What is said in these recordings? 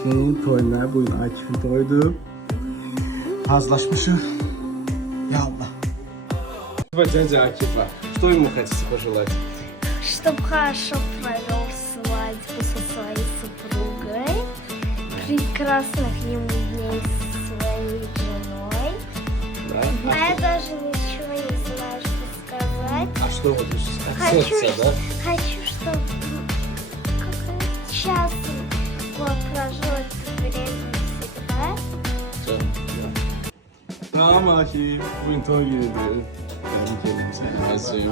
Akif'in toyuna bugün Akif'in toydu. Hazlaşmışıq. Ya Allah. Дядя Акифа, что ему хотите пожелать? Чтобы хорошо провел свадьбу со своей супругой, прекрасных ему дней со своей женой. Да? А я даже ничего не знаю, что сказать. А что вы будете сказать? Хочу, чтобы счастливо прожить время всегда. Tamam Akif, bugün toy günüdür. Tebrik ederim seni Aziz'cim.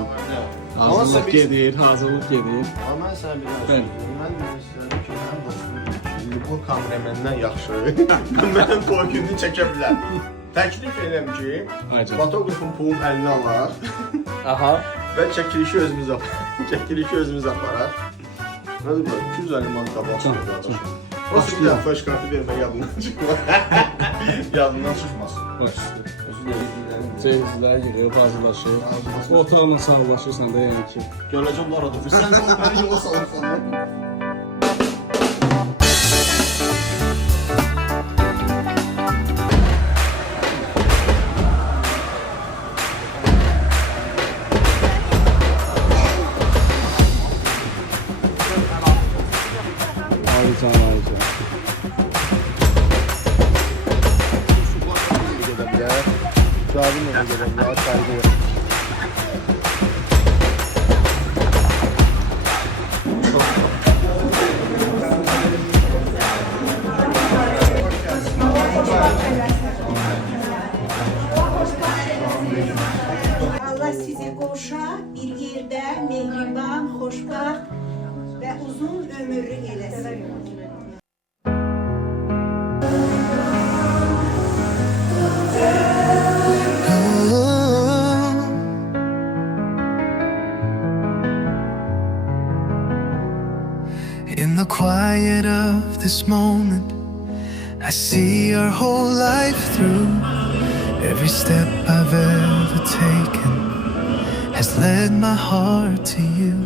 Ama Hazırlık biz- gedir, hazırlık gedir. Ama mən sənə bir daha Bəli. söyləyim. Mən də istəyirəm ki, mənim dostum bu kameramendən yaxşı mənim toy gününü çəkə bilər. Təklif edirəm ki, Haydi. fotografın pulun əlinə alaq Aha. və çəkilişi özümüz aparaq. Nədir bu? 250 manat qabaq çıxır. O bir də flash kartı vermə yadından çıxmaz. Yadından çıxmasın. Başüstü. Cevizler yığıb, hazırlaşır. Otağınla sağlaşırsan da yəni ki. Görəcəm bu arada. Sən də o pəri yola salırsan. Harika. Gedə bilər. Cavabın da gedə bilər. Saygı yox. Allah sizi qoşa bir yerdə mehriban, xoşbaxt və uzun ömürlü eləsin. In the quiet of this moment, I see our whole life through. Every step I've ever taken has led my heart to you.